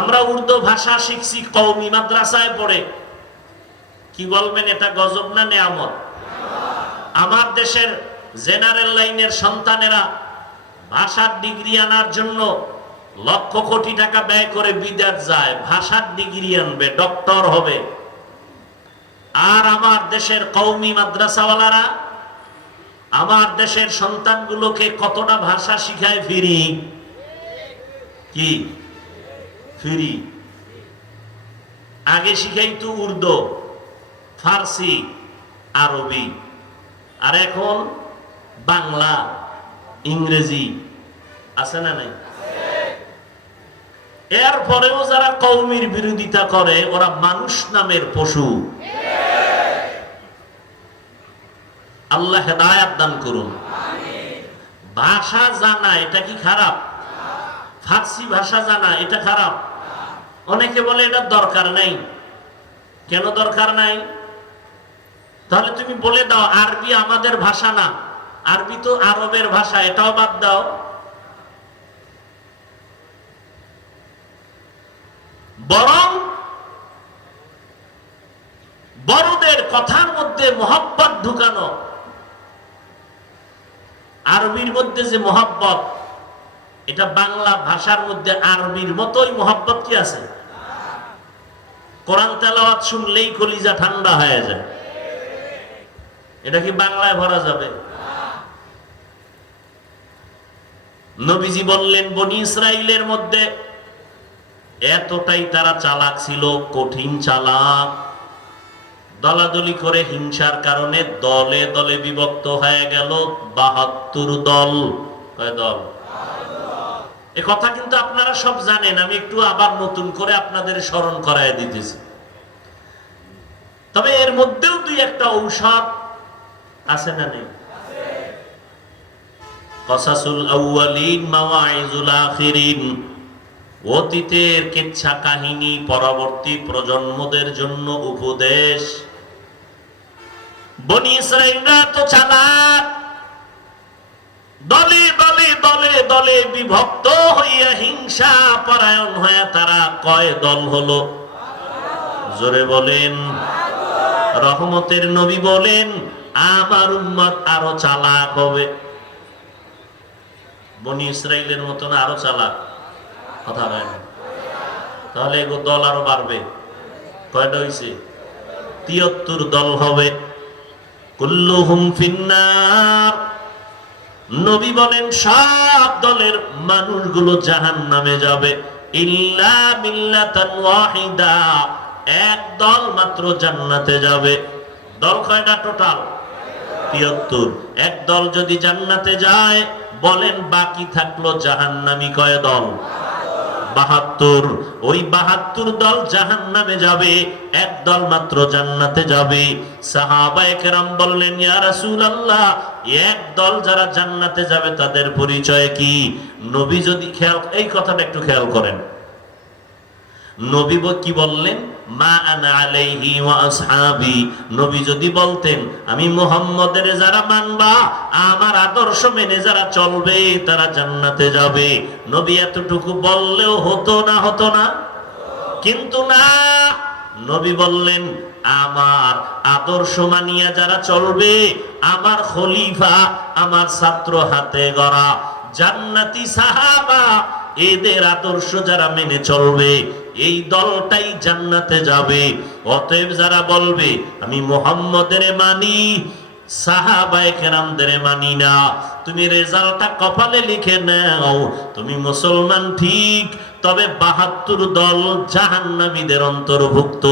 আমরা উর্দু ভাষা শিখছি কওমি মাদ্রাসায় পড়ে। কি বলবেন, এটা গজব না নেয়ামত? আমার দেশের জেনারেল লাইনের সন্তানেরা ভাষার ডিগ্রি আনার জন্য লক্ষ কোটি টাকা ব্যয় করে বিদেশ যায়, ভাষার ডিগ্রি আনবে, ডক্টর হবে। আর আমার দেশের কওমি মাদ্রাসাওয়ালারা আমার দেশের সন্তানগুলোকে কতটা ভাষা শিখায় ফ্রি। কি ফ্রি? আগে শিখাইতো উর্দু, ফার্সি, আরবি, আর এখন বাংলা, ইংরেজি। আছে না নাই? এরপরেও যারা কওমির বিরোধিতা করে ওরা মানুষ নামের পশু। আল্লাহ হেদায়েত দান করুন। ভাষা জানা এটা কি খারাপ? ফার্সি ভাষা জানা এটা খারাপ? অনেকে বলে এটা দরকার নাই। কেন দরকার নাই? তাহলে তুমি বলে দাও আরবি আমাদের ভাষা না, আরবি তো আরবের ভাষা, এটাও বাদ দাও। বরং বড়দের কথার মধ্যে মহব্বত ঢুকানো। আরবির মধ্যে যে মহব্বত, এটা বাংলা ভাষার মধ্যে আরবির মতোই মহব্বত কি আছে? কোরআন তেলাওয়াত শুনলেই কলিজা ঠান্ডা হয়ে যায়। এটা কি বাংলায় ভরা যাবে? নবীজি বললেন বনি ইসরাইলের মধ্যে এতটাই তারা চালাক ছিল, কঠিন চালাক, দলাদলি করে হিংসার কারণে দলে দলে বিভক্ত হয়ে গেল ৭২ দল। কয় দল? এ কথা কিন্তু আপনারা সব জানেন, আমি একটু আবার নতুন করে আপনাদের স্মরণ করায় দিতেছি। তবে এর মধ্যেও দুই একটা ঔষধ আছে না নেই? কসাসুল আউয়ালিন মাওয়াইজুল আখিরিন, অতীতের কিচ্ছা কাহিনী পরবর্তী প্রজন্মদের জন্য উপদেশ। বনি ইসরাইলরা তো চালাক, দলে দলে দলে দলে বিভক্ত হইয়া হিংসা পরায়ণ হয়ে তারা কয় দল হলো? জোরে বলেন। রহমতের নবী বলেন আমার উম্মত আরো চালাক হবে। বনি ইসরাইলের মতন আরো চালাক? কথা হয় না। তাহলে এগো দল আরো বাড়বে। কয়টা হইছে? ৭৩ দল হবে। কুল্লুহুম ফিন্নার। নবী বলেন সব দলের মানুষগুলো জাহান্নামে যাবে, ইল্লা মিল্লাতান ওয়াহিদা, এক দল মাত্র জান্নাতে যাবে। দল কয়টা টোটাল? ৭৩। এক দল যদি জান্নাতে যায়, বলেন বাকি থাকলো জাহান্নামী কয় দল? ৭২। ওই ৭২ দল জাহান্নামে যাবে, এক দল মাত্র জান্নাতে যাবে। সাহাবায়ে কেরাম বললেন ইয়া রাসূলুল্লাহ, এক দল যারা জান্নাতে যাবে তাদের পরিচয় কি? নবী যদি এই কথাটা একটু খেয়াল করেন, নবী কি বললেন? মা আনা আলাইহি ওয়া আসহাবি। নবী যদি বলতেন আমি মুহাম্মদের যারা মানবা, আমার আদর্শ মেনে যারা চলবে তারা জান্নাতে যাবে, নবী এতটুকু বললেও হতো না? হতো না? কিন্তু না, নবী বললেন আমার আদর্শ মানিয়া যারা চলবে, আমার খলিফা, আমার ছাত্র হাতে গড়া জান্নাতি সাহাবা, এদের আদর্শ যারা মেনে চলবে এই দলটাই জান্নাতে যাবে। অতএব যারা বলবে আমি মুহাম্মদের মানি, সাহাবায়ে কেরামদের মানি না, তুমি রেজাল্টটা কপালে লিখে নাও, তুমি মুসলমান ঠিক, তবে ৭২ দল জাহান্নামীদের অন্তর্ভুক্ত।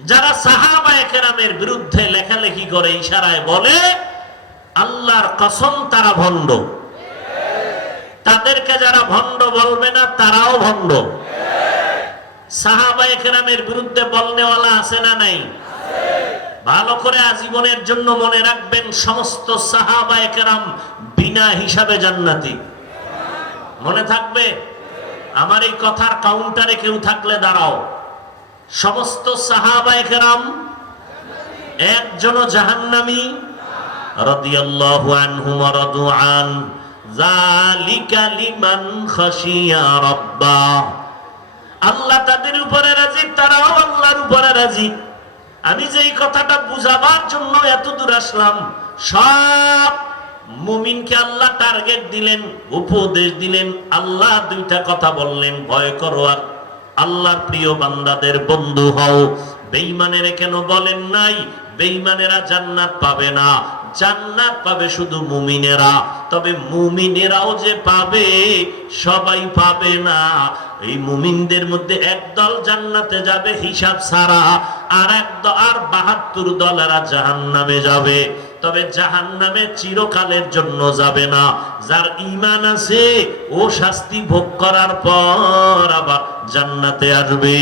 যারা সাহাবায়ে কেরামের বিরুদ্ধে লেখালেখি করে, ইশারায় বলে, আল্লাহর কসম তারা ভণ্ড। তাদেরকে যারা ভণ্ড বলবে না তারাও ভণ্ড। সাহাবায়ে কেরামের বিরুদ্ধে বলনেওয়ালা আছে না নাই? ভালো করে আজীবনের জন্য মনে রাখবেন, সমস্ত সাহাবায়ে কেরাম বিনা হিসাবে জান্নাতি। মনে থাকবে? আমার এই কথার কাউন্টারে কেউ থাকলে দাঁড়াও। সমস্ত সাহাবায়ে কেরাম একজনও জাহান্নামী? রাদিয়াল্লাহু আনহুম ওয়া রাদু আন। যালিকা লিমান খাশিয়া রাব্বা। আল্লাহ তাদের উপরে রাজি, তারাও আল্লাহর উপরে রাজি। আমি যেই কথাটা বুঝাবার জন্য এত দূর আসলাম, সব মুমিনকে আল্লাহ টার্গেট দিলেন, উপদেশ দিলেন। আল্লাহ দুইটা কথা বললেন, ভয় করো আর আল্লাহর প্রিয় বান্দাদের বন্ধু হও। বেঈমানেরা কেন বলেন নাই? বেঈমানেরা জান্নাত পাবে না, জান্নাত পাবে শুধু মুমিনেরা। তবে মুমিনেরাও যে পাবে, সবাই পাবে না। এই মুমিনদের মধ্যে একদল জান্নাতে যাবে হিসাব ছাড়া, আর 72 দলেরা জাহান্নামে যাবে। তবে জাহান্নামে চিরকালের জন্য যাবে না। যার ঈমান আছে ও শাস্তি ভোগ করার পর আবার জান্নাতে আসবে।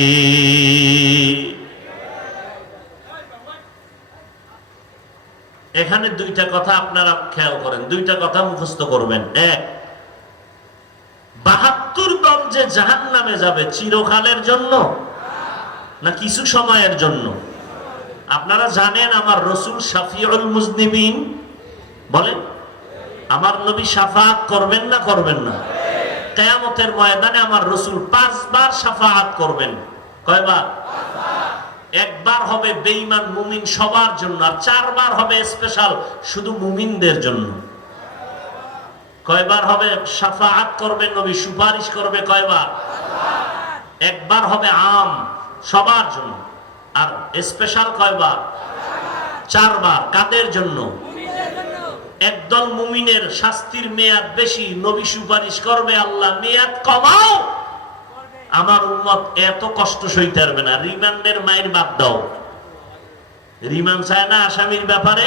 এখানে দুইটা কথা আপনারা খেয়াল করেন, দুইটা কথা মুখস্থ করবেন। এক, 72 দল যে জাহান্নামে যাবে চিরকালের জন্য না কিছু সময়ের জন্য? আপনারা জানেন আমার রসুল শাফিউল মুজনিবিন, বলেন আমার নবী শাফাআত করবেন না করবেন না? কিয়ামতের ময়দানে আমার রসুল 5 বার শাফাআত করবেন। কয়বার? 1 বার হবে বেঈমান মুমিন সবার জন্য, আর 4 বার হবে স্পেশাল শুধু মুমিনদের জন্য। কয়বার হবে শাফাআত করবেন নবী, সুপারিশ করবে? কয়বার? 1 বার হবে আম সবার জন্য, আর স্পেশাল কয়বার? 4 বার। কাদের জন্য? একদল মুমিনের শাস্তির মেয়াদ বেশি, নবী সুপারিশ করবে, আল্লাহ মেয়াদ কমাও, আমার উম্মত এত কষ্ট সইতে পারবে না। রিমান্ডের মায়ের বাদ দাও, রিমান্ড চায় না আসামির ব্যাপারে,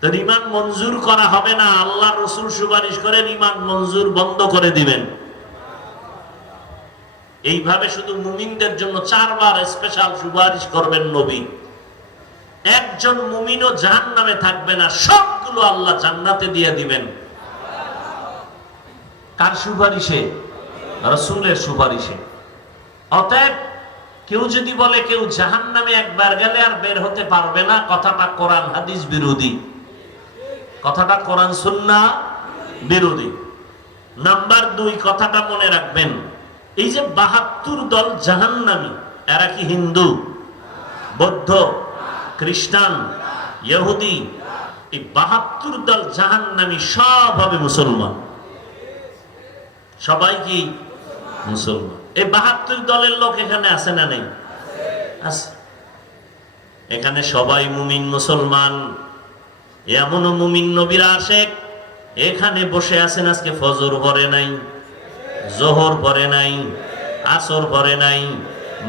তো রিমান্ড মঞ্জুর করা হবে না। আল্লাহ রসুল সুপারিশ করে রিমান্ড মঞ্জুর বন্ধ করে দিবেন। এইভাবে শুধু মুমিনদের জন্য 4 বার স্পেশাল সুপারিশ করবেন নবী। একজন মুমিনও জাহান্নামে থাকবে না, সবগুলো আল্লাহ জান্নাতে দিয়ে দিবেন। কার সুপারিশে? রাসূলের সুপারিশে। অতএব কেউ যদি বলে কেউ জাহান্নামে একবার গেলে আর বের হতে পারবে না, কথাটা কোরআন হাদিস বিরোধী, কথাটা কোরআন সুন্নাহ বিরোধী। নাম্বার 2, কথাটা মনে রাখবেন, এই যে 72 দল জাহান্নামী, এরা কি হিন্দু, বৌদ্ধ, খ্রিস্টান, ইহুদি? এই 72 দল জাহান্নামী সব হবে মুসলমান। সবাই কি মুসলমান? এই 72 দলের লোক এখানে আছে না নেই? আছে। এখানে সবাই মুমিন মুসলমান। এমনও মুমিন নবীর আশেক এখানে বসে আছেন, আজকে ফজর পড়ে নাই, জোহর পড়ে নাই, আসর পড়ে নাই,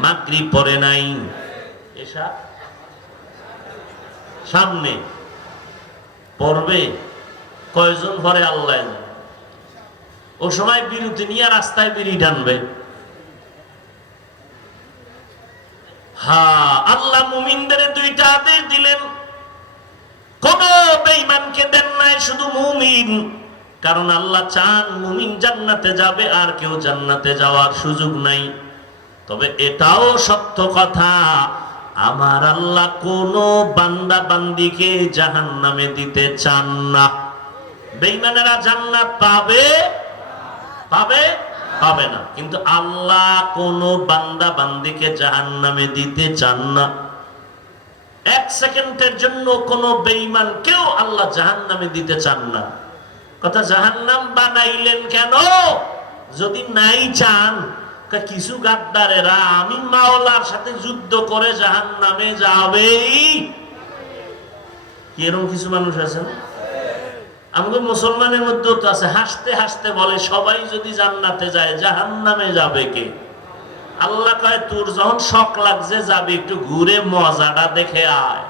মাগরিব পড়ে নাই, এশা সামনে পড়বে। কয়জন পড়ে আল্লাহ জানে। ও সময় বিরতি নিয়ে রাস্তায় বিড়ি টানবে। হ্যাঁ, আল্লাহ মুমিনদের 2টা আদেশ দিলেন, কোন বেঈমানকে দেন নাই, শুধু মুমিন। কারণ আল্লাহ চান মুমিন জান্নাতে যাবে, আর কেউ জান্নাতে যাওয়ার সুযোগ নাই। তবে এটাও সত্য কথা, আমার আল্লাহ কোন বান্দা বান্দিকে জাহান্নামে দিতে চান না। বেঈমানেরা জান্নাত পাবে পাবে পাবে না, কিন্তু আল্লাহ কোন বান্দা বান্দিকে জাহান্নামে দিতে চান না। 1 সেকেন্ডের জন্য কোন বেঈমান কেউ আল্লাহ জাহান্নামে দিতে চান না। কথা, জাহান্নাম বানাইলেন কেন যদি নাই চান? কিছু গাদ্দারেরা আমি মাওলার সাথে যুদ্ধ করে জাহান্নামে যাবে, এরকম কিছু মানুষ আছে না? আমাদের মুসলমানের মধ্যেও তো আছে, হাসতে হাসতে বলে সবাই যদি জান্নাতে যায় জাহান্নামে যাবে কে? আল্লাহ কয় তোর যখন শখ লাগছে যাবে, একটু ঘুরে মজাটা দেখে আয়।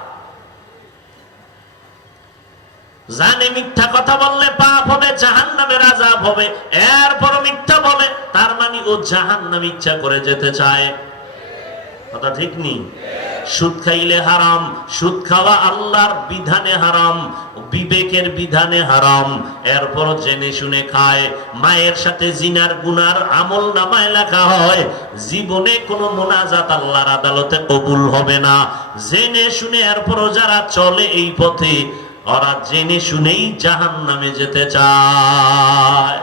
জানে মিথ্যা কথা বললে পাপ হবে, জাহান্নামের আযাব হবে, এরপর মিথ্যা বলে, তার মানে ও জাহান্নামে ইচ্ছা করে যেতে চায়। কথা ঠিক নেই? সুদ খাইলে হারাম, সুদ খাওয়া আল্লাহর বিধানে হারাম, বিবেকের বিধানে হারাম, এরপর জেনে শুনে খায়। মায়ের সাথে জিনার গুনার আমল নামায় লেখা হয়, জীবনে কোনো মোনাজাত আল্লাহর আদালতে কবুল হবে না। জেনে শুনে এরপর যারা চলে এই পথে, ওরা জেনে শুনেই জাহান্নামে যেতে চায়।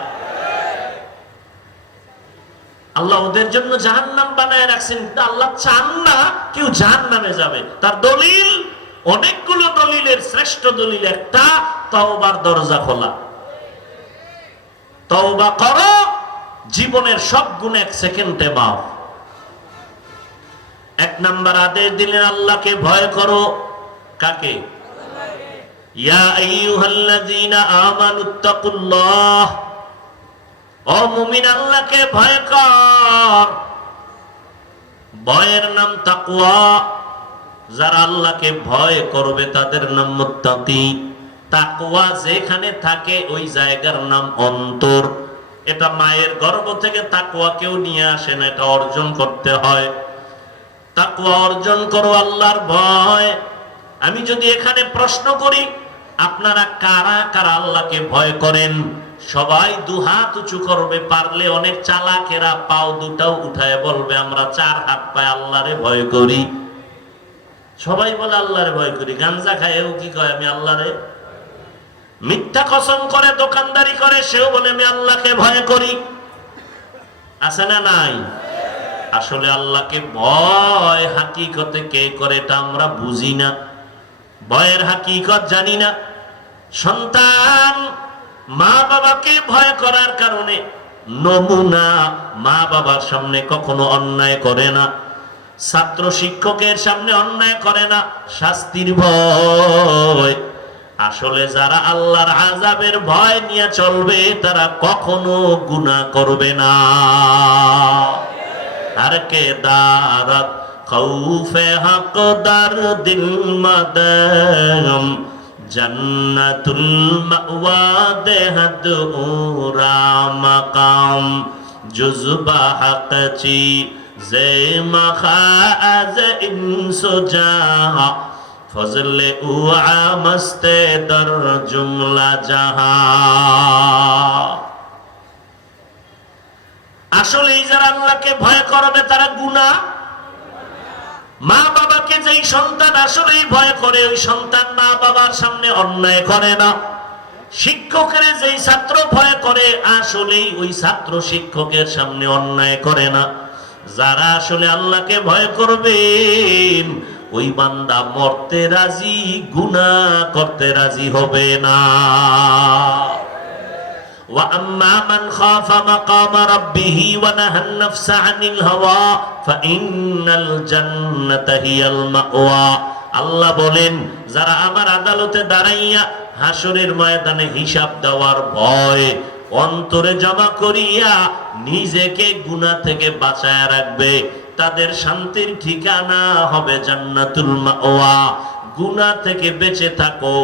আল্লাহ ওদের জন্য জাহান্নাম বানায় রাখছেন, আল্লাহ চান না কেউ জাহান্নামে যাবে। তার দলিল, অনেকগুলো দলিলের শ্রেষ্ঠ দলিল একটা, তওবার দরজা খোলা। তওবা করো, জীবনের সব গুণ 1 সেকেন্ডে মাফ। 1 নাম্বার আদেশ দিলেন আল্লাহকে ভয় করো। কাকে? ইয়া আইয়ুহাল্লাযীনা আমানুত্তাকুল্লাহ, ও মুমিন আল্লাহকে ভয় কর। ভয়ের নাম তাকওয়া। যারা আল্লাহকে ভয় করবে তাদের নাম মুত্তাকি। তাকওয়া যেখানে থাকে ওই জায়গার নাম অন্তর। এটা মায়ের গর্ভ থেকে তাকওয়া কেউ নিয়ে আসে না, এটা অর্জন করতে হয়। তাকওয়া অর্জন করো, আল্লাহর ভয়। আমি যদি এখানে প্রশ্ন করি, আপনারা কারা কারা আল্লাহকে ভয় করেন? সবাই দুহাত উঁচু করবে। পারলে অনেক চালাকেরা পাও দুটাও উঠায় বলবে আমরা 4 হাত পায় আল্লাহরে ভয় করি। সবাই বলে আল্লাহরে ভয় করি। গাঞ্জা খায়ও কি কয় আমি আল্লাহরে। মিথ্যা কসম করে দোকানদারি করে সেও বলে আমি আল্লাহকে ভয় করি। আছে না নাই? আসলে আল্লাহকে ভয় হাকিকতে কে করে এটা আমরা বুঝি না, ভয়ের হাকিকত জানি না। সন্তান মা বাবাকে ভয় করার কারণে নমুনা, মা বাবার সামনে কখনো অন্যায় করে না, ছাত্র শিক্ষকের সামনে অন্যায় করে না, শাস্তির ভয়। আসলে যারা আল্লাহর আযাবের ভয় নিয়ে চলবে তারা কখনো গুনাহ করবে না। আর কে দারাত খৌফে হক দার দিল মাদাম, জান্নাতুল মাওয়া দেহাদ উরা মাকাম, জুজবা হকচি জে মখাজ ইনসুজা, ফজলে উআ মস্তে দর জুমলা জাহা। আসলে যারা আল্লাহকে ভয় করবে তারা গুনাহ। মা বাবাকে যেই সন্তান আসলেই ভয় করে ওই সন্তান মা বাবার সামনে অন্যায় করে না। শিক্ষকের যেই ছাত্র ভয় করে আসলেই ওই ছাত্র শিক্ষকের সামনে অন্যায় করে না। যারা আসলে আল্লাহকে ভয় করবেন ওই বান্দা মরতে রাজি, গুনাহ করতে রাজি হবে না। وَأَمَّا مَنْ خَافَ مَقَامَ رَبِّهِ وَنَهَى النَّفْسَ عَنِ الْهَوَى فَإِنَّ الْجَنَّةَ هِيَ الْمَأْوَى। আল্লাহ বলেন যারা আমার আদালতে দাঁড়াইয়া হাসরের ময়দানে হিসাব দেওয়ার ভয় অন্তরে জমা করিয়া নিজেকে গুনাহ থেকে বাঁচায় রাখবে, তাদের শান্তির ঠিকানা হবে জান্নাতুল মাওয়া। গুনাহ থেকে বেঁচে থাকো,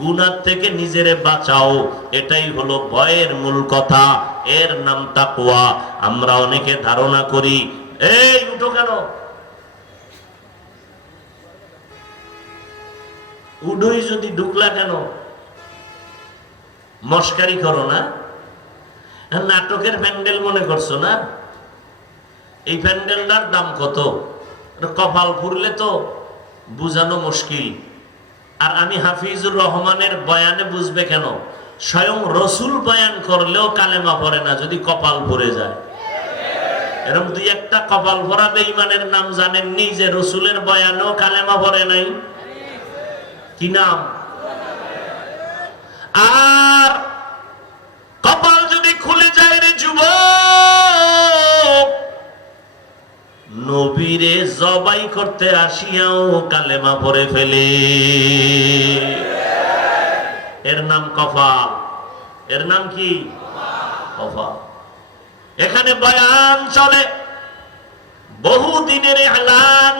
গুনাহ থেকে নিজেরে বাঁচাও, এটাই হলো ভয়ের মূল কথা। এর নাম তাকওয়া। আমরা অনেকে ধারণা করি এই উঠো কেন, উডই যদি ঢুকলা কেন, মস্কারি করো না, নাটকের প্যান্ডেল মনে করছো না? এই প্যান্ডেলটার দাম কত? কপাল ফুরলে তো বুঝানো মুশকিল। আর আমি হাফিজুর রহমানের বয়ানে বুঝবে কেন? স্বয়ং রসুল বয়ান করলেও কালেমা পড়ে না যদি কপাল ভরে যায়। এরকম 2-1টা কপাল ভরা বেঈমানের নাম জানেননি যে রসুলের বয়ানেও কালেমা পড়ে নাই? কি নাম? আর কপাল যদি খুলে যায় রে যুবক, নবীরে জবাই করতে আসিয়াও কালেমা পড়ে ফেলে। এর নাম কফাল। এর নাম কি? কফাল। এখানে বয়ান চলে, বহু দিনের এলান।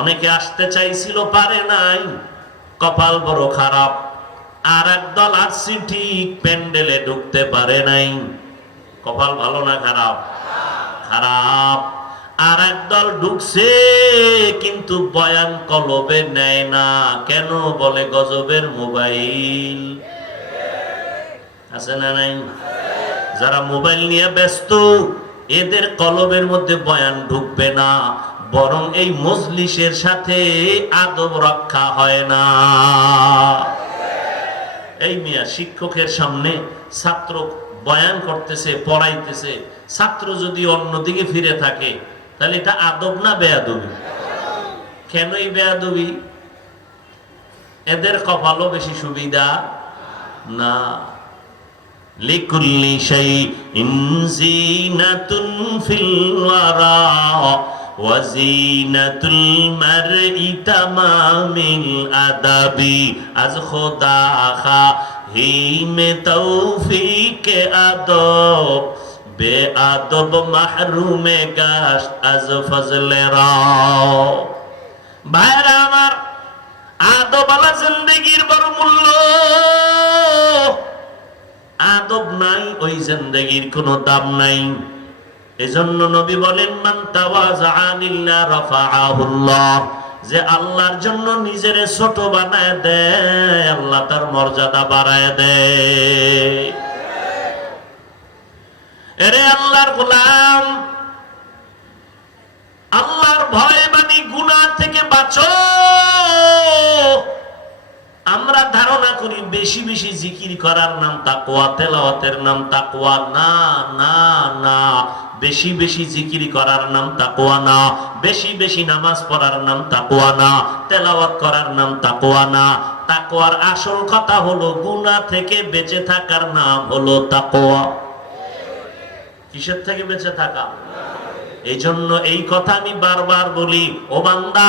অনেকে আসতে চাইছিল পারে নাই, কপাল বড় খারাপ। আর একদল আসছে ঠিক, প্যান্ডেলে ঢুকতে পারে নাই। কপাল ভালো না খারাপ? খারাপ। আর একদল ঢুকছে কিন্তু বয়ান কলবে নেয় না। কেন? বলে গজবের মোবাইল আছে না নাই? যারা মোবাইল নিয়ে ব্যস্ত এদের কলবের মধ্যে বয়ান ঢুকবে না, বরং এই মজলিসের সাথে আদব রক্ষা হয় না। এই মিয়া শিক্ষকের সামনে ছাত্র বয়ান করতেছে, পড়াইতেছে, ছাত্র যদি অন্যদিকে ফিরে থাকে তাহলে এটা আদব না বেয়াদবি? কেন এই বেয়াদবি? এদের কপালও বেশি সুবিধা না। লিকুল্লি শাইইন যিনাতুন ফিল ওয়ারা ওয়া যিনাতুল মারই তামামিল আদাবি। আজ খোদা খাহিমে তৌফিকে আদব, বেআদব মাহরুমে গাশত আজ ফজলে রাও। ভাইরা আমার, আদবালা জিন্দেগির বড় মূল্য। আদব নাই, ওই জিন্দেগির কোনো দাম নাই। এজন্য নবী বলেন, মান তাওয়াযা লিল্লাহ রাফাআহুল্লাহ, যে আল্লাহর জন্য নিজেরে ছোট বানায় দেয়, আল্লাহ তার মর্যাদা বাড়ায় দেয়। এরে আল্লাহর গোলাম, আল্লাহর ভয় মানি গুনাহ থেকে বাঁচো। আমরা ধারণা করি বেশি বেশি জিকির করার নাম তাকওয়া, তেলাওয়াতের নাম তাকওয়া। না না না, বেশি বেশি জিকির করার নাম তাকওয়া না, বেশি বেশি নামাজ পড়ার নাম তাকওয়া না, তেলাওয়াত করার নাম তাকওয়া না। তাকওয়ার আসল কথা হলো গুনাহ থেকে বেঁচে থাকার নাম হলো তাকওয়া। কিসের থেকে বেঁচে থাকা? এই জন্য এই কথা আমি বারবার বলি, ও বান্দা,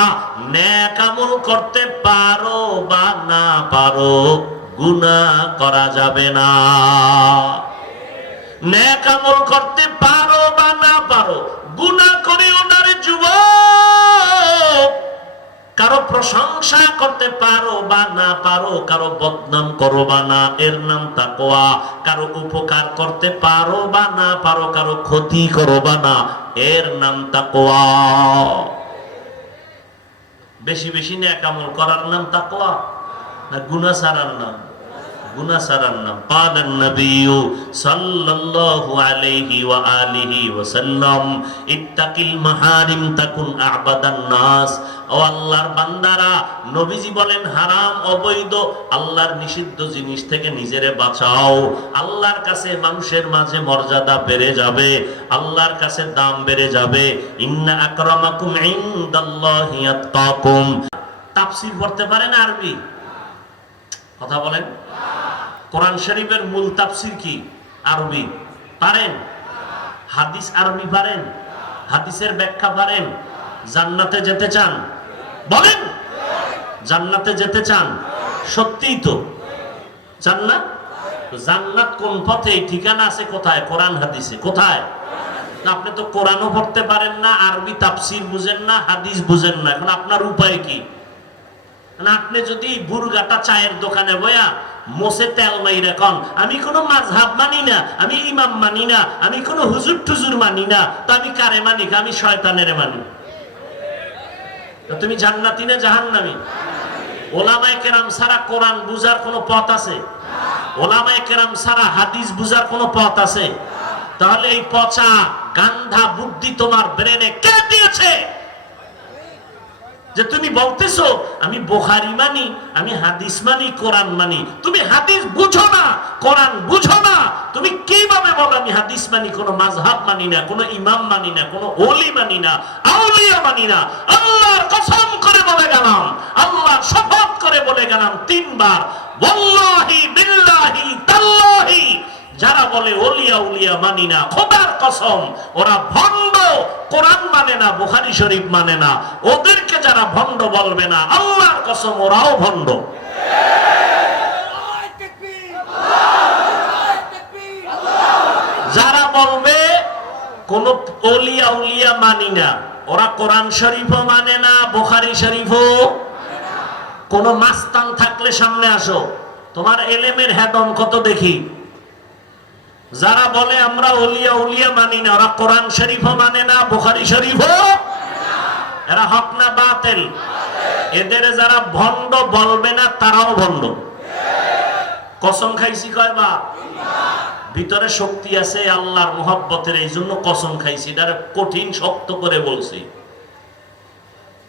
নেক আমল করতে পারো বা না পারো, গুনাহ করা যাবে না। নেক আমল করতে পারো বা না পারো, গুনাহ করিও না রে যুবক। কারো প্রশংসা করতে পারো বা না পারো, কারো বদনাম করো বা না, এর নাম তাকওয়া। কারো উপকার করতে পারো বা না পারো, কারো ক্ষতি করো বা না, এর নাম তাকওয়া। বেশি বেশি নেক আমল করার নাম তাকওয়া না গুনাহ ছাড়ার নাম? গুনাহ ছাড়ার নাম। কালান নবিয়্যু সাল্লাল্লাহু আলাইহি ওয়া আলিহি ওয়া সাল্লাম, ইত্তাকিল মাহারিম তাকুন আ'বাদান নাস। ও আল্লাহর বান্দারা, নবীজি বলেন, হারাম অবৈধ আল্লাহর নিষিদ্ধ জিনিস থেকে নিজেরে বাঁচাও। আল্লাহর কাছে মানুষের মাঝে মর্যাদা বেড়ে যাবে, আল্লাহর কাছে দাম বেড়ে যাবে। ইন্না আকরামাকুম ইনদাল্লাহি আতকাকুম। তাফসীর পড়তে পারেন আরবি? কথা বলেন। কোরআন শরীফের মূল তাফসীর কি? আরবি। পারেন? হাদিস আরবি পারেন? হাদিসের ব্যাখ্যা পারেন? জান্নাতে যেতে চান? বলেন, জান্নাতে যেতে চান? সত্যিই তো চান না? জান্নাত কোন পথে? ঠিকানা আছে কোথায়? কোরআন হাদিসে। কোথায়? না, আপনি তো কোরআনও পড়তে পারেন না, আরবি তাফসীর বুঝেন না, হাদিস বুঝেন না। এখন আপনার উপায় কি? না, আপনি যদি বুরগাটা চায়ের দোকানে বয়া মোসে তেল মাইরা কন, আমি কোনো মাযহাব মানি না, আমি ইমাম মানি না, আমি কোনো হুজুর টুজুর মানি না, তো আমি কারে মানি? আমি শয়তানের মানি। তো তুমি জান্নাতি না জাহান্নামী? ওলামায়ে কেরাম ছাড়া কোরআন বুঝার কোনো পথ আছে? ওলামায়ে কেরাম ছাড়া হাদিস বুঝার কোনো পথ আছে? তাহলে এই পচা গান্ধা বুদ্ধি তোমার ব্রেনে কে দিয়েছে যে তুমি বলতেছো আমি বুখারী মানি, আমি হাদিস মানি, কোরআন মানি? তুমি হাদিস বুঝো না, কোরআন বুঝো না, তুমি কিভাবে বলো আমি হাদিস মানি? কোনো মাযহাব মানি না, কোনো ইমাম মানি না, কোনো ওলি মানি না, আউলিয়া মানি না। আল্লাহর কসম করে বলে গেলাম, আল্লাহর শপথ করে বলে গেলাম 3 বার, ওয়াল্লাহি বিল্লাহি তাল্লাহি, যারা বলে ওলিয়া উলিয়া মানি না, খোদার কসম ওরা ভণ্ড। কোরআন মানে না, বুখারী শরীফ মানে না, ওদেরকে যারা ভণ্ড বলবে না, আল্লাহর কসম ওরাও ভণ্ড। যারা বলবে কোন ওলিয়া উলিয়া মানি না, ওরা কোরআন শরীফও মানে না, বুখারী শরীফও। কোন মাস্তান থাকলে সামনে আসো, তোমার এলেমের হেডন কত দেখি। যারা বলে আমরা ওলিয়া উলিয়া মানি না, ওরা কোরআন শরীফও মানে না, বুখারী শরীফও। এরা হক না বাতিল? এদের যারা ভণ্ড বলবে না, তারাও ভণ্ড। কসম খাইছি কয়বার? ভিতরে শক্তি আছে আল্লাহর মুহাব্বতের, এই জন্য কসম খাইছি, এটা কঠিন শক্ত করে বলছি।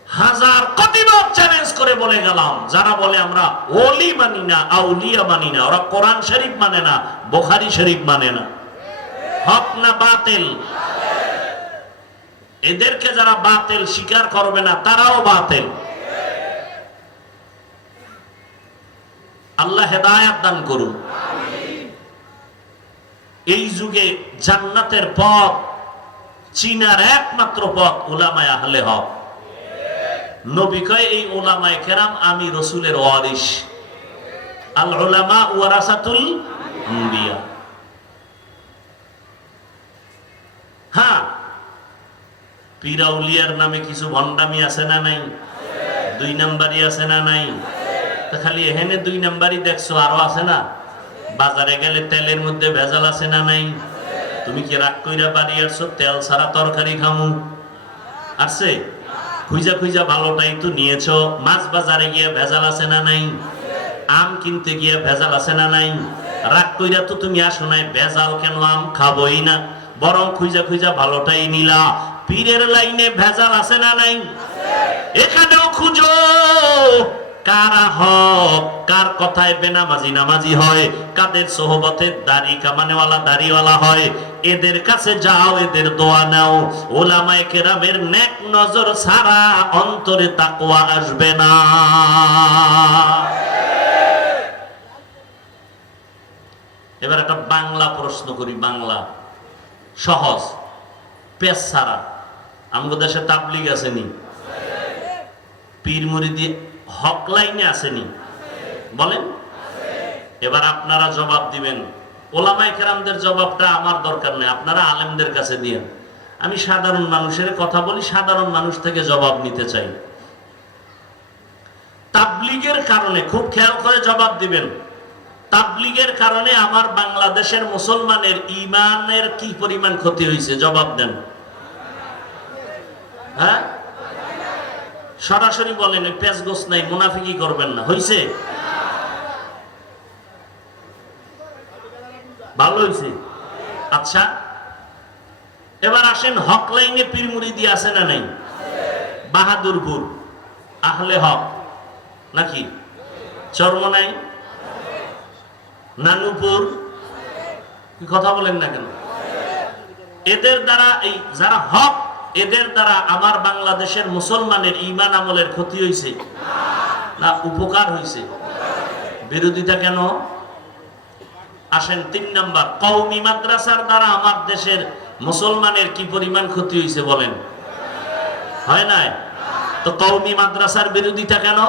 হাজার কতিবার চ্যালেঞ্জ করে বলে গেলাম, যারা বলে আমরা ওলি মানি না, আউলিয়া মানি না, ওরা কোরআন শরীফ মানে না, বুখারী শরীফ মানে না। হক না বাতিল? এদেরকে যারা বাতিল স্বীকার করবে না তারাও বাতিল। আল্লাহ হেদায়েত দান করুন। এই যুগে জান্নাতের পথ চিনার একমাত্র পথ উলামায়ে আহলে হক। নবী কয় এই উলামায়ে কেরাম আমি রাসূলের ওয়ারিস। আল উলামা ওয়ারাসাতুল আম্বিয়া। হ্যাঁ, পীর আউলিয়ার নামে কিছু ভণ্ডামি আছে না নাই? দুই নাম্বারই আছে না নাই? তো খালি এখানে দুই নাম্বারই দেখছো, আরো আছে না? বাজারে গেলে তেলের মধ্যে ভেজাল আছে না নাই? তুমি কি রাগ কইরা বাড়ি আসছো তেল ছাড়া তরকারি খামু? আছে? খুঁজা খুঁজা ভালোটাই তো নিয়েছো। মাছ বাজারে গিয়ে ভেজাল আছে না নাই? আম কিনতে গিয়ে ভেজাল আছে না নাই? রাগ কইরা তো তুমি আসো নাই, ভেজাল কেন আম খাবোই না, বরং খুঁজা খুঁজা ভালোটাই নিলা। পীরের লাইনে ভেজাল আছে না নাই? এখানেও খুঁজো কারা হক, কার কথায় বেনামাজি নামাজি হয়, কাদের সোহবতে দাড়ি কামানেওয়ালা দাড়িওয়ালা হয়, এদের কাছে যাও, এদের দোয়া নাও। উলামায়ে কেরামের নেক নজর ছাড়া অন্তরে তাকওয়া আসবে না। এবার একটা বাংলা প্রশ্ন করি, বাংলা সহজ, পেশ ছাড়া। আমাদের দেশে তাবলীগ আসেনি? পীর মুরিদি হক লাইনে আসেনি? বলেন। এবার আপনারা জবাব দিবেন। ওলামায়ে কেরামদের জবাবটা আমার দরকার নেই, আপনারা আলেমদের কাছে দিয়েন। আমি সাধারণ মানুষের কথা বলি, সাধারণ মানুষ থেকে জবাব নিতে চাই। তাবলীগের কারণে, খুব খেয়াল করে জবাব দিবেন, তাবলীগের কারণে আমার বাংলাদেশের মুসলমানের ঈমানের কি পরিমাণ ক্ষতি হয়েছে? জবাব দেন। হ্যাঁ, সরাসরি বলেন, পেঁচগোছ নাই, মুনাফিকি করবেন না। হইছে? ভালো হইছে? আচ্ছা, এবার আসেন হক লাইনে পীর মুরিদি আছে না নাই? বাহাদুরপুর আহলে হক নাকি? চরমনাই, নানুপুর, কি কথা বলেন না কেন? এদের দ্বারা, এই যারা হক, এদের দ্বারা আমার বাংলাদেশের মুসলমানের ঈমান আমলের ক্ষতি হয়েছে না উপকার হয়েছে? বিরোধিতা কেন? আসেন ৩ নাম্বার, কওমি মাদ্রাসার দ্বারা আমার দেশের মুসলমানের কি পরিমাণ ক্ষতি হয়েছে বলেন? হয় নাই? তো কওমি মাদ্রাসার বিরোধিতা কেন?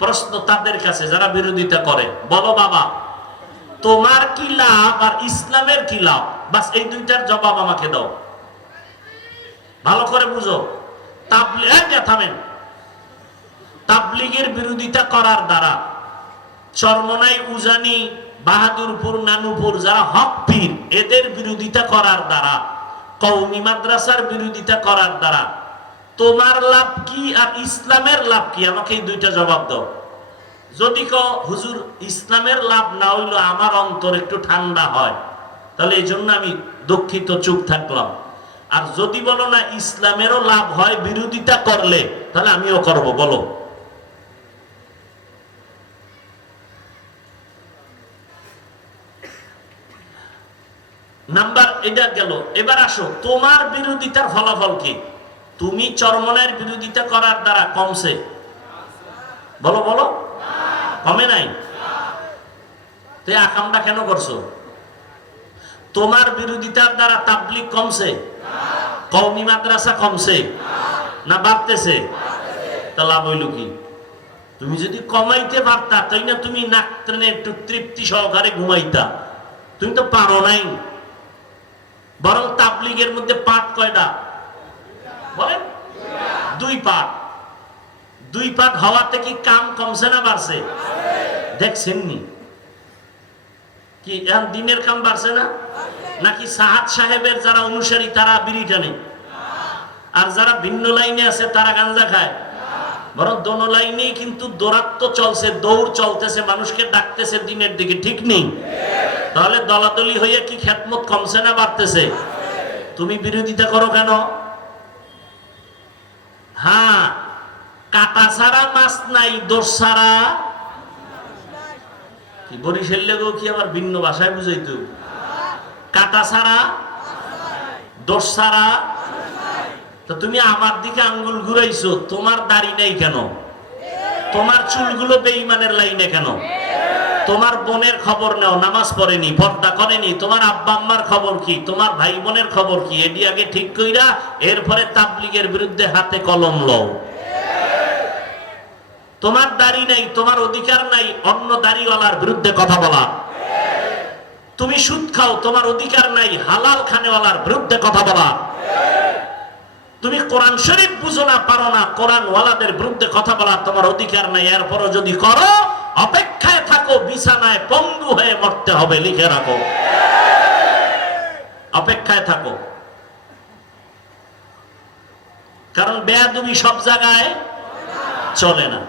প্রশ্ন তাদের কাছে যারা বিরোধিতা করে, বলো বাবা তোমার কি লাভ আর ইসলামের কি লাভ? বাস এই দুইটার জবাব আমাকে দাও, ভালো করে বুঝো। থামেন। তাবলীগের বিরোধিতা করার দ্বারা চরমনাই, উজানি, বাহাদুরপুর, নানুপুর যারা হক পীর, এদের বিরোধিতা করার দ্বারা, কওমি মাদ্রাসার বিরোধিতা করার দ্বারা তোমার লাভ কি আর ইসলামের লাভ কি? আমাকে এই দুইটা জবাব দাও। যদি কও হুজুর ইসলামের লাভ না হইলো আমার অন্তর একটু ঠান্ডা হয়, তাহলে এই জন্য আমি দুঃখিত, চুপ থাকলাম। আর যদি বলো না ইসলামেরও লাভ হয় বিরোধিতা করলে, তাহলে আমিও করব। বলো। নাম্বার এটা গেল। এবার আসো তোমার বিরোধিতার ফলাফল কি? তুমি চরমনের বিরোধিতা করার দ্বারা কমছে? বলো বলো, কমে নাই? তো আকামটা কেন করছো? তোমার বিরোধিতার দ্বারা তাবলীগ কমছে? কওমি মাদ্রাসা কমছে না বাড়তেছে? তা লাভ হইল কি? তুমি যদি কমাইতে পারতা, তাই না তুমি নাক টেনে একটু তৃপ্তি সহকারে ঘুমাইতা। তুমি তো পারো নাই। বরং তাবলীগের মধ্যে পাঠ কয়টা বলেন? 2 পাঠ। 2 পাঠ হওয়াতে কি কাম কমছে না বাড়ছে? দেখছেননি কি এখন দিনের কাম বাড়ছে না? নাকি সাহাদ সাহেবের যারা অনুসারী তারা বিড়ি টানে, আর যারা ভিন্ন লাইনে আছে তারা গাঞ্জা খায়? বরং দোনো লাইনেই কিন্তু দৌরাত্ম্য চলছে, দৌড় চলতেছে, মানুষকে ডাকতেছে দিনের দিকে, ঠিক নেই? তাহলে দলাদলি হয়ে কি খেদমত কমছে না বাড়তেছে? তুমি বিরোধিতা করো কেন? হ্যাঁ, কাটা ছাড়া মাছ নাই, দোষ ছাড়া কি? বরিশাল লেগেও কি আমার ভিন্ন ভাষায় বুঝাইতো? কাটা ছাড়া, দোষ ছাড়া। তো তুমি আমার দিকে আঙ্গুল ঘুরাইছো, তোমার দাড়ি নেই কেন? তোমার চুলগুলো বেঈমানের লাইনে কেন? তোমার বোনের খবর নাও, নামাজ পড়েনি, পর্দা করেনি, তোমার আব্বা আম্মার খবর কি, তোমার ভাই বোনের খবর কি, এটি আগে ঠিক কইরা এরপরে তাবলীগের বিরুদ্ধে হাতে কলম লও। তোমার দাড়ি নাই, তোমার অধিকার নাই অন্য দাড়িওয়ালার বিরুদ্ধে কথা বলা। তুমি সুদ খাও, তোমার অধিকার নাই হালাল খানেওয়ালার বিরুদ্ধে কথা বলা। তুমি কোরআন শরীফ বুঝো না, পারো না, কোরআন ওয়ালাদের বিরুদ্ধে কথা বলা তোমার অধিকার নাই। এরপরও যদি করো, অপেক্ষায় থাকো, বিছানায় পঙ্গু হয়ে মরতে হবে, লিখে রাখো। অপেক্ষায় থাকো, কারণ বেয়াদবি সব জায়গায় চলে না।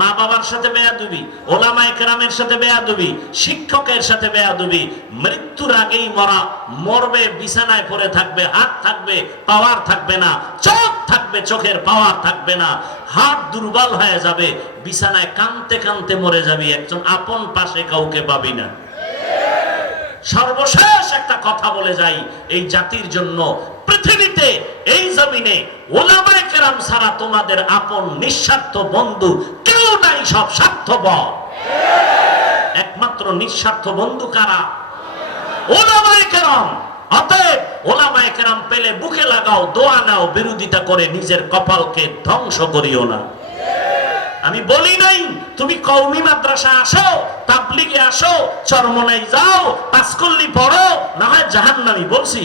মা বাবার সাথে বেয়াদবি, ওলামায়ে কেরামের সাথে বেয়াদবি, শিক্ষকের সাথে বেয়াদবি। মৃত্যুর আগেই মরা, মরবে, বিছানায় পড়ে থাকবে, হাত থাকবে, পাওয়ার থাকবে না, চোখ থাকবে, চোখের পাওয়ার থাকবে না, হাত দুর্বল হয়ে যাবে, বিছানায় কাঁদতে কাঁদতে মরে যাবি, একজন আপন পাশে কাউকে পাবি না। সর্বশেষ একটা কথা বলে যাই, এই জাতির জন্য পৃথিবীতে, এই জমিনে ওলামায়ে কেরাম ছাড়া তোমাদের আপন নিঃস্বার্থ বন্ধু কেউ নাই, সব স্বার্থপর। একমাত্র নিঃস্বার্থ বন্ধু কারা? ওলামায়ে কেরাম। অতএব ওলামায়ে কেরাম পেলে বুকে লাগাও, দোয়া নাও, বিরোধিতা করে নিজের কপালকে ধ্বংস করিও না। আমি বলি নাই তুমি কওমি মাদ্রাসা আসো, তাবলীগে আসো, চরমনাই যাও, পাঁচকল্লি পড়ো, না হয় জাহান্নামী, বলছি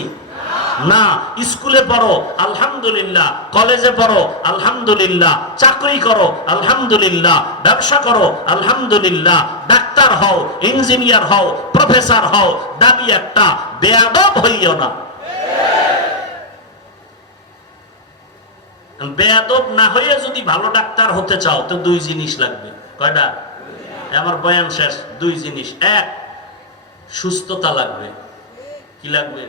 না। স্কুলে পড়ো আলহামদুলিল্লাহ, কলেজে পড়ো আলহামদুলিল্লাহ, চাকরি করো আলহামদুলিল্লাহ, ব্যবসা করো আলহামদুলিল্লাহ, ডাক্তার হও, ইঞ্জিনিয়ার হও, প্রফেসর হও, দাবি একটা, বেয়াদব হইও না। বেয়াদব না হয়ে যদি ভালো ডাক্তার হতে চাও তো দুই জিনিস লাগবে। কয়টা? আমার বয়ান শেষ। দুই জিনিস। এক, সুস্থতা লাগবে। কি লাগবে?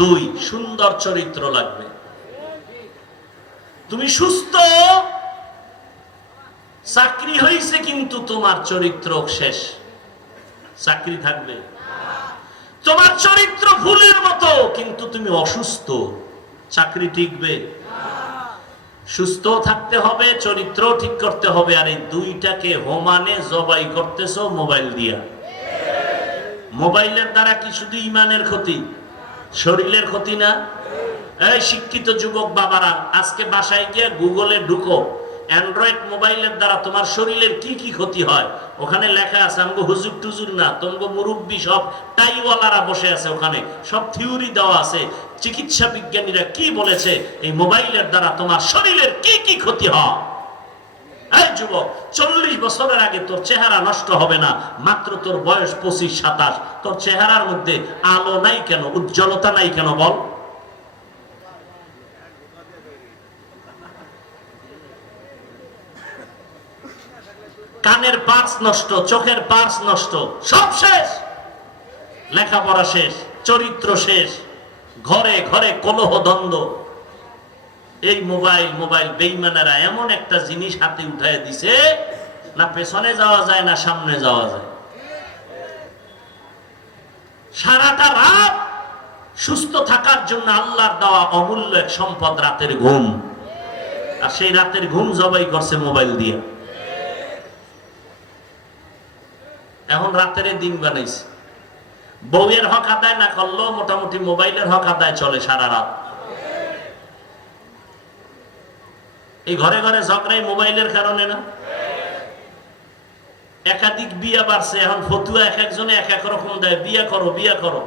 দুই, সুন্দর চরিত্র লাগবে। তুমি সুস্থ, চাকরি হয়েছে, কিন্তু তোমার চরিত্র শেষ, চাকরি থাকবে? তোমার চরিত্র ফুলের মতো, কিন্তু তুমি অসুস্থ, চাকরি টিকবে? সুস্থ থাকতে হবে, চরিত্র ঠিক করতে হবে। আর এই দুইটাকে হোমানে জবাই করতেছো মোবাইল দিয়া। মোবাইলের দ্বারা কি শুধু ইমানের ক্ষতি, শরীরের ক্ষতি না? এই শিক্ষিত যুবক বাবারা, আজকে বাসায় গিয়ে গুগলে ঢুকো, অ্যান্ড্রয়েড মোবাইলের দ্বারা তোমার শরীরের কি কি ক্ষতি হয় ওখানে লেখা আছে। আমগো হুজুর টুজুর না, তোমগো মুরব্বী সব টাইওয়ালারা বসে আছে, ওখানে সব থিওরি দেওয়া আছে। চিকিৎসা বিজ্ঞানীরা কি বলেছে, এই মোবাইলের দ্বারা তোমার শরীরের কি কি ক্ষতি হয়। এই যুবক, 40 বছরের আগে তোর চেহারা নষ্ট হবে না, মাত্র তোর বয়স 25-27, তোর চেহারার মধ্যে আলো নাই কেন, উজ্জ্বলতা নাই কেন বল? কানের পার্স নষ্ট, চোখের পার্স নষ্ট, সব শেষ, লেখাপড়া শেষ, চরিত্র শেষ, ঘরে ঘরে কলহ দ্বন্দ্ব। এই মোবাইল মোবাইল বেঈমানেরা এমন একটা জিনিস হাতে উঠায় দিছে, না পেছনে যাওয়া যায় না সামনে যাওয়া যায়। সারাটা রাত সুস্থ থাকার জন্য আল্লাহর দেওয়া অমূল্য এক সম্পদ রাতের ঘুম, আর সেই রাতের ঘুম জবাই করছে মোবাইল দিয়ে। এখন রাতের দিন বানাইছে। বউয়ের হক আদায় না করলেও মোটামুটি মোবাইলের হক আদায় চলে সারা রাত। এই ঘরে ঘরে ঝগড়াই মোবাইলের কারণে না? একাধিক বিয়া বাড়ছে, এখন ফতুয়া এক একজনে এক এক রকম দেয়, বিয়া করো বিয়া করো।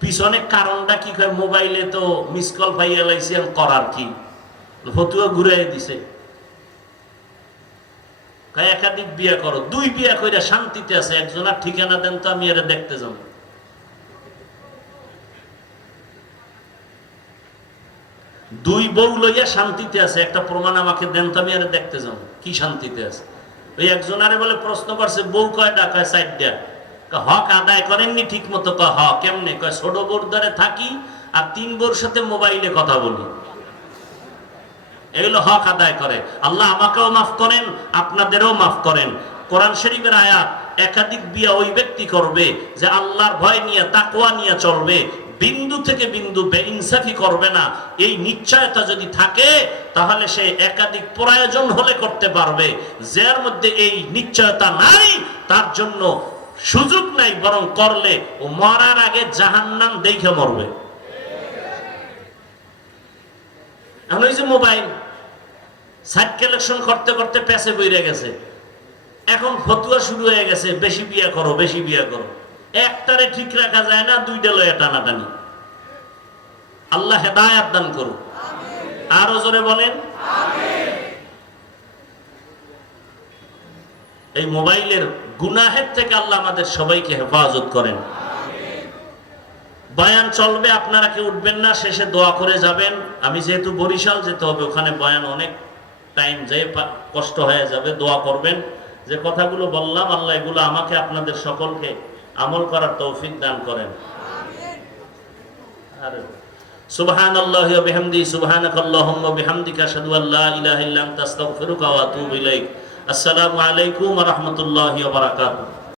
পিছনে কারণটা কি? মোবাইলে তো মিস কল পাইয়া লাইছে, করার কি? ফতুয়া ঘুরাই দিছে, একাধিক বিয়া করো। দুই বিয়া কইরা শান্তিতে আছে, একজন আর ঠিকানা দেন তো আমি এরা দেখতে যাব। দুই বউ লইয়া শান্তিতে আছে, একটা প্রমাণ আমাকে দেন তো আমি এরা দেখতে যাব কি শান্তিতে আছে। ওই একজন আরে বলে প্রশ্ন করছে, বউ কয়টা? কয় 4টা। হক আদায় করেননি ঠিক মতো? কয় হক কেমনে? কয় ছোট বউর দ্বারে থাকি আর 3 বউর সাথে মোবাইলে কথা বলি। এগুলো হক আদায় করে। আল্লাহ আমাকেও মাফ করেন, আপনাদেরও মাফ করেন। কোরআন শরীফের আয়াত, একাধিক বিয়ে ওই ব্যক্তি করবে যে আল্লাহর ভয় নিয়ে, তাকওয়া নিয়ে চলবে, বিন্দু থেকে বিন্দু বেইনসাফি করবে না। এই নিশ্চয়তা যদি থাকে তাহলে সে একাধিক প্রয়োজন হলে করতে পারবে। যার মধ্যে এই নিশ্চয়তা নাই তার জন্য সুযোগ নাই, বরং করলে ও মরার আগে জাহান্নাম দেখে মরবে। এখন ওই যে মোবাইল সাইট কালেকশন করতে করতে পেছে বইরে গেছে, এখন ফতুয়া শুরু হয়ে গেছে, বেশি বিয়ে করো, বেশি বিয়ে করো। একটারে ঠিক রাখা যায় না, দুইটা লয়ে টানাটানি। আল্লাহ হেদায়াত দান করুন। আরো জোরে বলেন। এই মোবাইলের গুনাহের থেকে আল্লাহ আমাদের সবাইকে হেফাজত করেন। বয়ান চলবে, আপনারা কেউ উঠবেন না, শেষে দোয়া করে যাবেন। আমি যেহেতু বরিশাল যেতে হবে, ওখানে বয়ান অনেক টাইম যায়, কষ্ট হয়ে যাবে। দোয়া করবেন যে কথাগুলো বললাম, আল্লাহ এগুলো আমাকে আপনাদের সকলকে আমল করার তৌফিক দান করেন। আর সুবহানাল্লাহি ওয়া বিহামদিহি, সুবহানাকাল্লাহুম্মা ওয়া বিহামদিকা, আশহাদু আল্লা ইলাহা ইল্লা আনতা, আস্তাগফিরুকা ওয়া আতুবু ইলাইক। আসসালামু আলাইকুম ওয়া রাহমাতুল্লাহি ওয়া বারাকাতুহু।